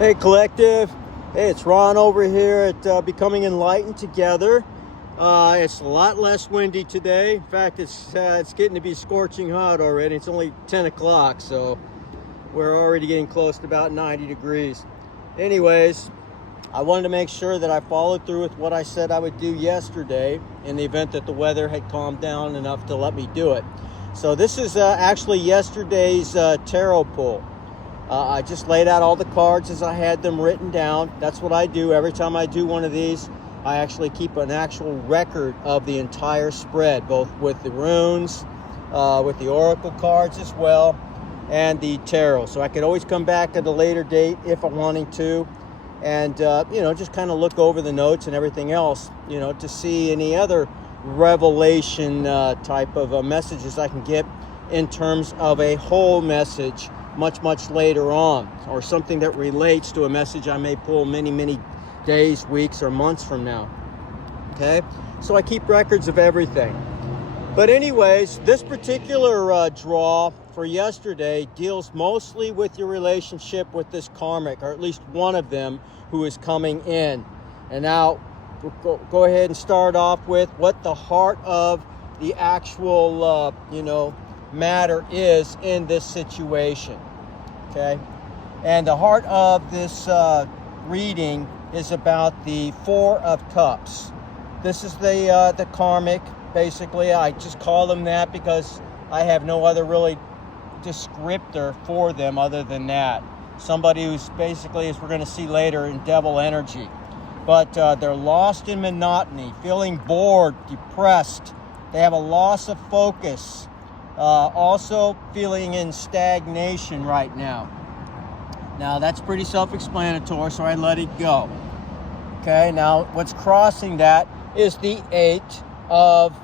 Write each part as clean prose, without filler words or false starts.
Hey collective, hey, it's Ron over here at Becoming Enlightened Together. It's a lot less windy today. In fact, it's getting to be scorching hot already. It's only 10 o'clock, so we're already getting close to about 90 degrees. Anyways, I wanted to make sure that I followed through with what I said I would do yesterday in the event that the weather had calmed down enough to let me do it. So this is actually yesterday's tarot pull. I just laid out all the cards as I had them written down. That's what I do every time I do one of these. I actually keep an actual record of the entire spread, both with the runes, with the oracle cards as well, and the tarot. So I could always come back at a later date if I'm wanting to, and just kind of look over the notes and everything else, to see any other revelation type of messages I can get in terms of a whole message much later on, or something that relates to a message I may pull many days, weeks, or months from now. Okay, so I keep records of everything. But anyways, this particular draw for yesterday deals mostly with your relationship with this karmic, or at least one of them who is coming in. And now we'll go ahead and start off with what the heart of the actual matter is in this situation. Okay, and the heart of this reading is about the Four of Cups. This is the karmic. Basically, I just call them that because I have no other really descriptor for them other than that. Somebody who's basically, as we're going to see later, in devil energy. But they're lost in monotony, feeling bored, depressed. They have a loss of focus. Also feeling in stagnation right now. Now that's pretty self-explanatory, so I let it go. Okay, now what's crossing that is the Eight of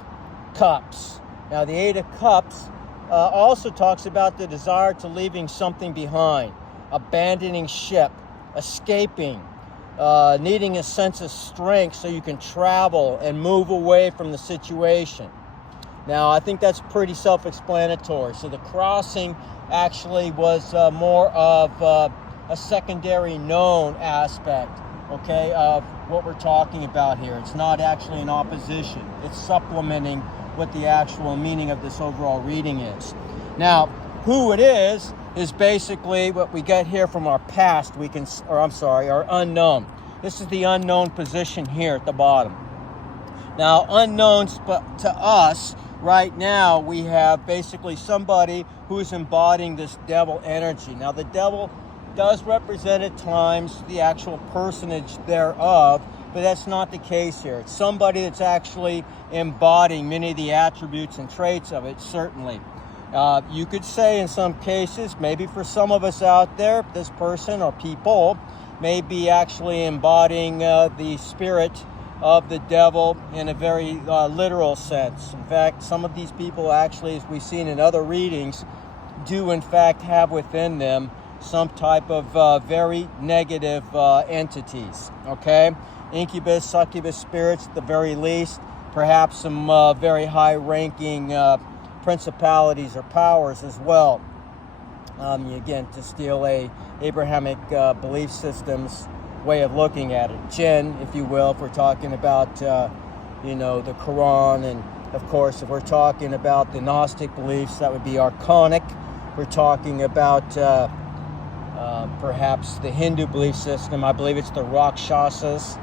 Cups. Now the Eight of Cups also talks about the desire to leaving something behind, abandoning ship, escaping, needing a sense of strength so you can travel and move away from the situation. Now, I think that's pretty self-explanatory. So the crossing actually was more of a secondary known aspect, okay, of what we're talking about here. It's not actually an opposition. It's supplementing what the actual meaning of this overall reading is. Now, who it is basically what we get here from our past, our unknown. This is the unknown position here at the bottom. Now, unknowns, but to us, right now, we have basically somebody who is embodying this devil energy. Now, the devil does represent at times the actual personage thereof, but that's not the case here. It's somebody that's actually embodying many of the attributes and traits of it, certainly. You could say in some cases, maybe for some of us out there, this person or people may be actually embodying the spirit of the devil in a very literal sense. In fact, some of these people actually, as we've seen in other readings, do in fact have within them some type of very negative entities, okay? Incubus, succubus spirits at the very least, perhaps some very high-ranking principalities or powers as well. Again, to steal a Abrahamic belief system's way of looking at it. Jinn, if you will, if we're talking about, the Quran. And, of course, if we're talking about the Gnostic beliefs, that would be archonic. We're talking about perhaps the Hindu belief system. I believe it's the Rakshasas.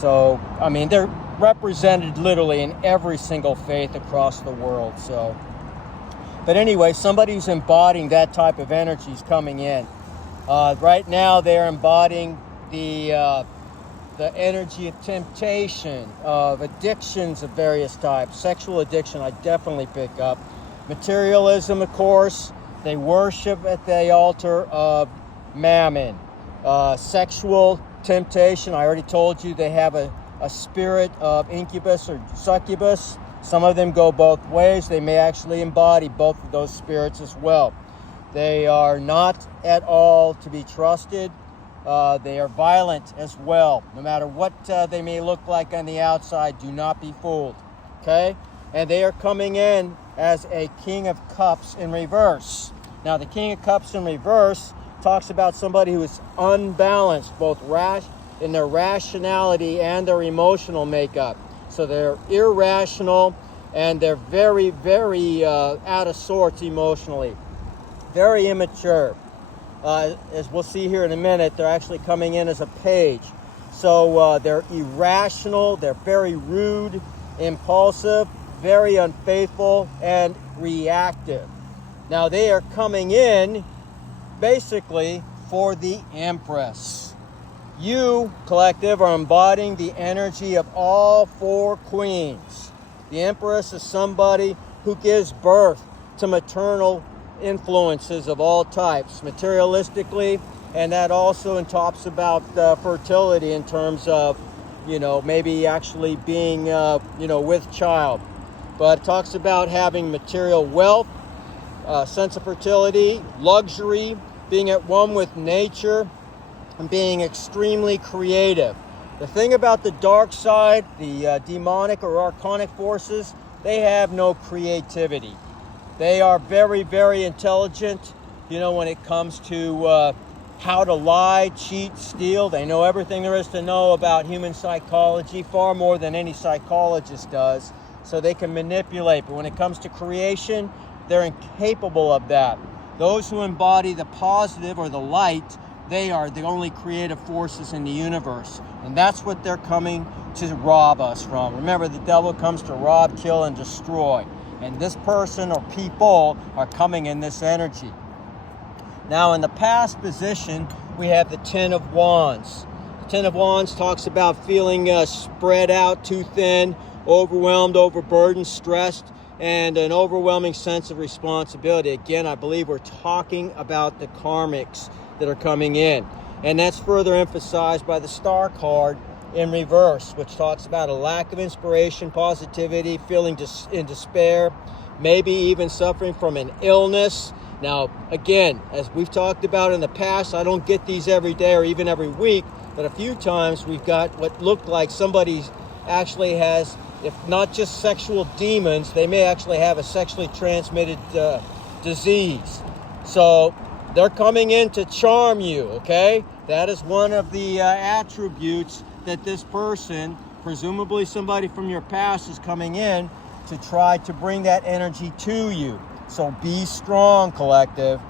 So, they're represented literally in every single faith across the world. So, but anyway, somebody who's embodying that type of energy is coming in. Right now, they're embodying the energy of temptation, of addictions of various types. Sexual addiction, I definitely pick up. Materialism, of course. They worship at the altar of Mammon. Sexual temptation, I already told you they have a spirit of incubus or succubus. Some of them go both ways. They may actually embody both of those spirits as well. They are not at all to be trusted. They are violent as well. No matter what they may look like on the outside, do not be fooled. Okay? And they are coming in as a King of Cups in reverse. Now, the King of Cups in reverse talks about somebody who is unbalanced, both in their rationality and their emotional makeup. So they're irrational and they're very, very out of sorts emotionally, very immature. As we'll see here in a minute, they're actually coming in as a page. So they're irrational, they're very rude, impulsive, very unfaithful, and reactive. Now they are coming in basically for the Empress. You, collective, are embodying the energy of all four queens. The Empress is somebody who gives birth to maternal influences of all types, materialistically, and that also talks about fertility in terms of, maybe actually being, with child. But it talks about having material wealth, sense of fertility, luxury, being at one with nature, and being extremely creative. The thing about the dark side, the demonic or archonic forces, they have no creativity. They are very, very intelligent, when it comes to how to lie, cheat, steal. They know everything there is to know about human psychology, far more than any psychologist does. So they can manipulate. But when it comes to creation, they're incapable of that. Those who embody the positive or the light, they are the only creative forces in the universe. And that's what they're coming to rob us from. Remember, the devil comes to rob, kill, and destroy. And this person or people are coming in this energy. Now, in the past position, we have the Ten of Wands. The Ten of Wands talks about feeling spread out, too thin, overwhelmed, overburdened, stressed, and an overwhelming sense of responsibility. Again, I believe we're talking about the karmics that are coming in. And that's further emphasized by the Star card in reverse, which talks about a lack of inspiration, positivity, feeling in despair, maybe even suffering from an illness. Now, again, as we've talked about in the past, I don't get these every day or even every week, but a few times we've got what looked like somebody actually has, if not just sexual demons, they may actually have a sexually transmitted disease. So they're coming in to charm you, okay? That is one of the attributes that this person, presumably somebody from your past, is coming in to try to bring that energy to you. So be strong, collective.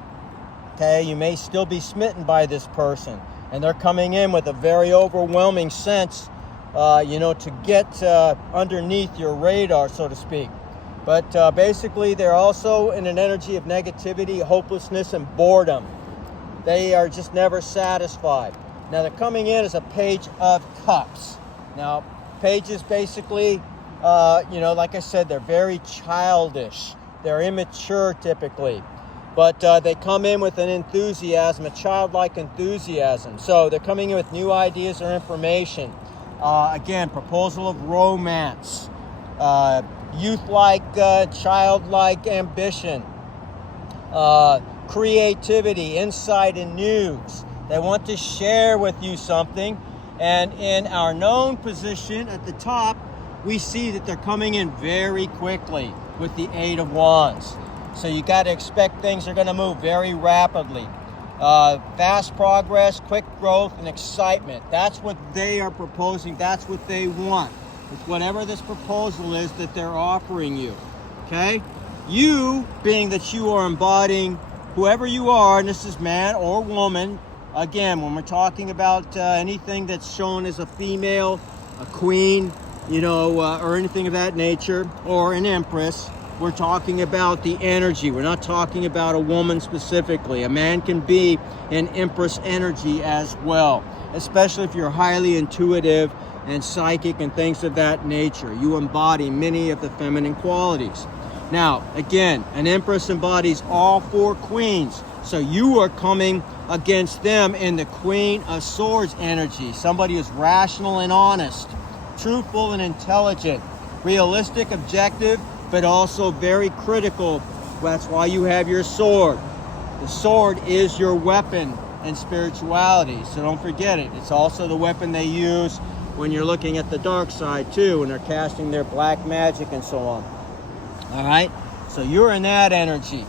Okay, you may still be smitten by this person, and they're coming in with a very overwhelming sense, to get underneath your radar, so to speak. But basically, they're also in an energy of negativity, hopelessness, and boredom. They are just never satisfied. Now, they're coming in as a Page of Cups. Now, pages basically, like I said, they're very childish. They're immature typically, but they come in with an enthusiasm, a childlike enthusiasm. So they're coming in with new ideas or information. Again, proposal of romance, youth-like, childlike ambition, creativity, insight, and news. They want to share with you something. And in our known position at the top, we see that they're coming in very quickly with the Eight of Wands. So you got to expect things are going to move very rapidly. Fast progress, quick growth, and excitement. That's what they are proposing. That's what they want. With whatever this proposal is that they're offering you. Okay? You, being that you are embodying whoever you are, and this is man or woman. Again, when we're talking about anything that's shown as a female, a queen, or anything of that nature, or an empress, we're talking about the energy. We're not talking about a woman specifically. A man can be an empress energy as well, especially if you're highly intuitive and psychic and things of that nature. You embody many of the feminine qualities. Now, again, an empress embodies all four queens. So you are coming against them in the Queen of Swords energy. Somebody who's rational and honest, truthful and intelligent, realistic, objective, but also very critical. That's why you have your sword. The sword is your weapon in spirituality, so don't forget it. It's also the weapon they use when you're looking at the dark side too, when they're casting their black magic and so on. All right, so you're in that energy.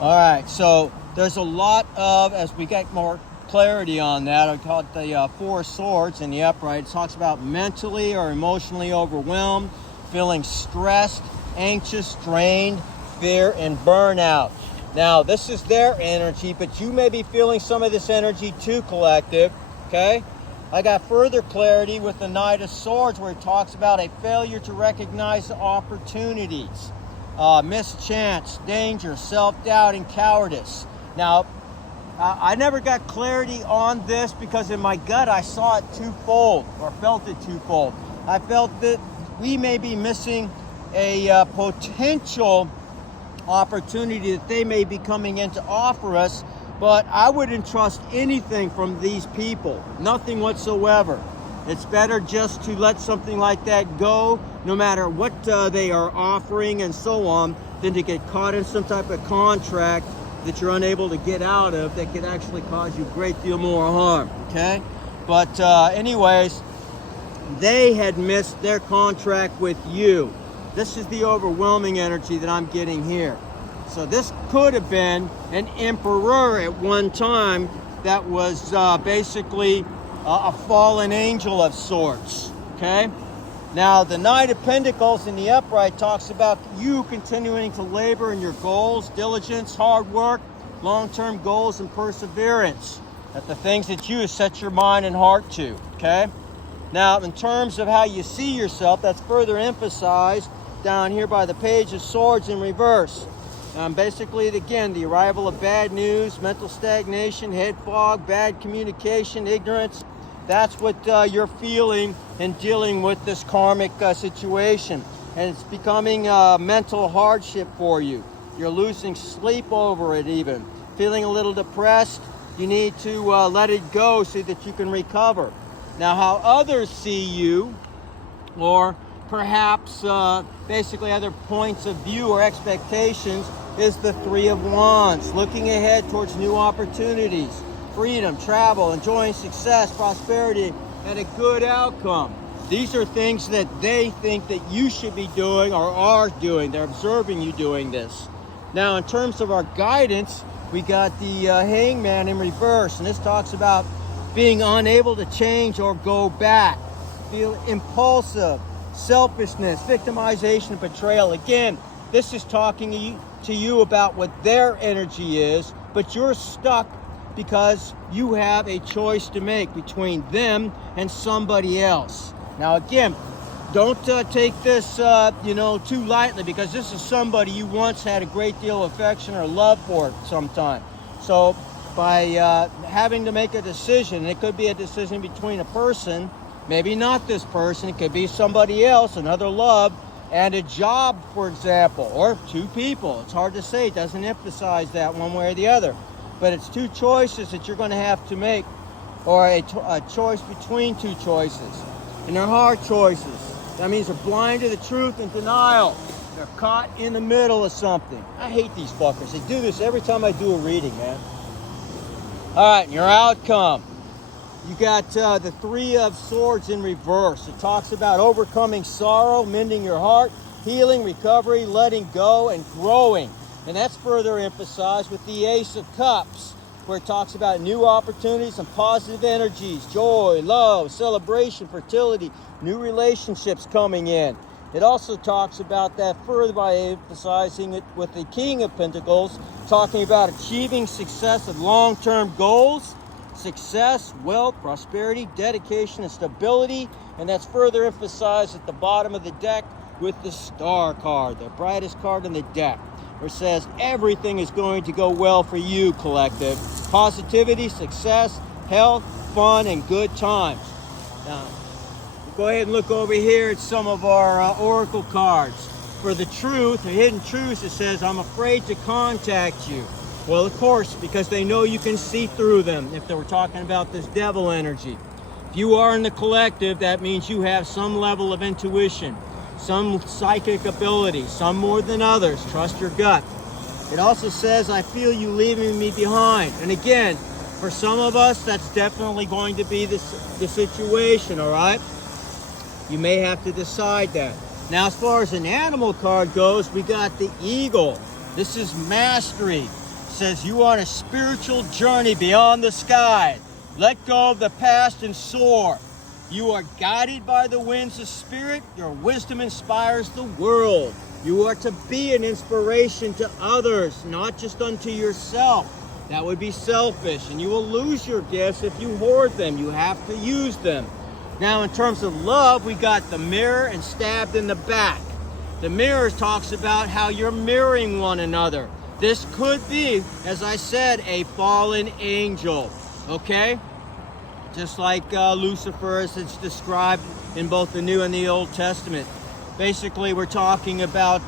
All right, so there's a lot of, as we get more clarity on that, I call it the Four Swords in the upright. It talks about mentally or emotionally overwhelmed, feeling stressed, anxious, drained, fear, and burnout. Now, this is their energy, but you may be feeling some of this energy too, collective, okay? I got further clarity with the Knight of Swords, where it talks about a failure to recognize opportunities, mischance, danger, self-doubt, and cowardice. Now, I never got clarity on this because in my gut I saw it twofold, or felt it twofold. I felt that we may be missing a potential opportunity that they may be coming in to offer us, but I wouldn't trust anything from these people, nothing whatsoever. It's better just to let something like that go, no matter what they are offering and so on, than to get caught in some type of contract that you're unable to get out of that could actually cause you a great deal more harm, okay? But anyways, they had missed their contract with you. This is the overwhelming energy that I'm getting here. So this could have been an emperor at one time that was basically a fallen angel of sorts, okay? Now, the Knight of Pentacles in the upright talks about you continuing to labor in your goals, diligence, hard work, long-term goals, and perseverance at the things that you set your mind and heart to, okay? Now, in terms of how you see yourself, that's further emphasized down here by the Page of Swords in reverse. Basically, again, the arrival of bad news, mental stagnation, head fog, bad communication, ignorance. That's what you're feeling and dealing with this karmic situation. And it's becoming a mental hardship for you. You're losing sleep over it even. Feeling a little depressed. You need to let it go so that you can recover. Now, how others see you, or perhaps basically other points of view or expectations, is the Three of Wands, looking ahead towards new opportunities, freedom, travel, enjoying success, prosperity, and a good outcome. These are things that they think that you should be doing or are doing. They're observing you doing this. Now, in terms of our guidance, we got the Hangman in reverse, and this talks about being unable to change or go back, feel impulsive, selfishness, victimization, betrayal. Again, this is talking to you about what their energy is, but you're stuck because you have a choice to make between them and somebody else. Now, again, don't take this too lightly, because this is somebody you once had a great deal of affection or love for sometime. So by having to make a decision, it could be a decision between a person, maybe not this person, it could be somebody else, another love, and a job, for example, or two people. It's hard to say. It doesn't emphasize that one way or the other. But it's two choices that you're going to have to make, or a choice between two choices. And they're hard choices. That means they're blind to the truth and denial. They're caught in the middle of something. I hate these fuckers. They do this every time I do a reading, man. All right, and your outcome. You got the Three of Swords in reverse. It talks about overcoming sorrow, mending your heart, healing, recovery, letting go, and growing. And that's further emphasized with the Ace of Cups, where it talks about new opportunities and positive energies, joy, love, celebration, fertility, new relationships coming in. It also talks about that further by emphasizing it with the King of Pentacles, talking about achieving success of long-term goals, success, wealth, prosperity, dedication, and stability. And that's further emphasized at the bottom of the deck with the Star card, the brightest card in the deck, where it says everything is going to go well for you, collective. Positivity, success, health, fun, and good times. Now, we'll go ahead and look over here at some of our oracle cards. For the truth, the hidden truth, it says, I'm afraid to contact you. Well, of course, because they know you can see through them, if they were talking about this devil energy. If you are in the collective, that means you have some level of intuition, some psychic ability, some more than others. Trust your gut. It also says, I feel you leaving me behind. And again, for some of us, that's definitely going to be the situation, all right? You may have to decide that. Now, as far as an animal card goes, we got the Eagle. This is mastery, says you are on a spiritual journey beyond the sky. Let go of the past and soar. You are guided by the winds of spirit. Your wisdom inspires the world. You are to be an inspiration to others, not just unto yourself. That would be selfish, and you will lose your gifts if you hoard them. You have to use them. Now, in terms of love, we got the mirror and stabbed in the back. The mirror talks about how you're mirroring one another. This could be, as I said, a fallen angel, okay? Just like Lucifer, as it's described in both the New and the Old Testament. Basically, we're talking about,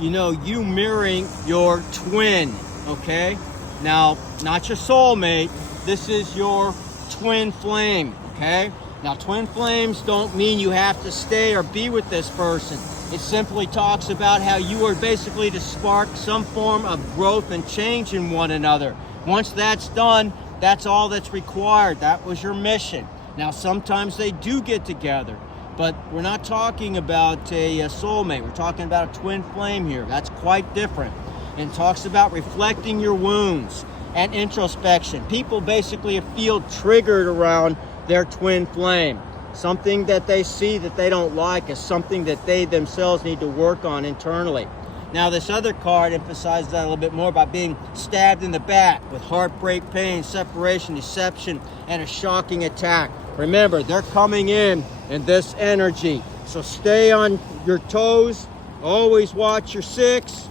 you mirroring your twin, okay? Now, not your soulmate. This is your twin flame, okay? Now, twin flames don't mean you have to stay or be with this person. It simply talks about how you are basically to spark some form of growth and change in one another. Once that's done, that's all that's required. That was your mission. Now, sometimes they do get together, but we're not talking about a soulmate. We're talking about a twin flame here. That's quite different. And talks about reflecting your wounds and introspection. People basically feel triggered around their twin flame. Something that they see that they don't like is something that they themselves need to work on internally. Now, this other card emphasizes that a little bit more by being stabbed in the back with heartbreak, pain, separation, deception, and a shocking attack. Remember, they're coming in this energy. So stay on your toes. Always watch your six.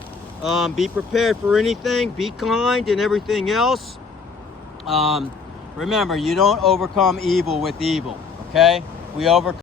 Be prepared for anything. Be kind and everything else. Remember, you don't overcome evil with evil, okay? We overcome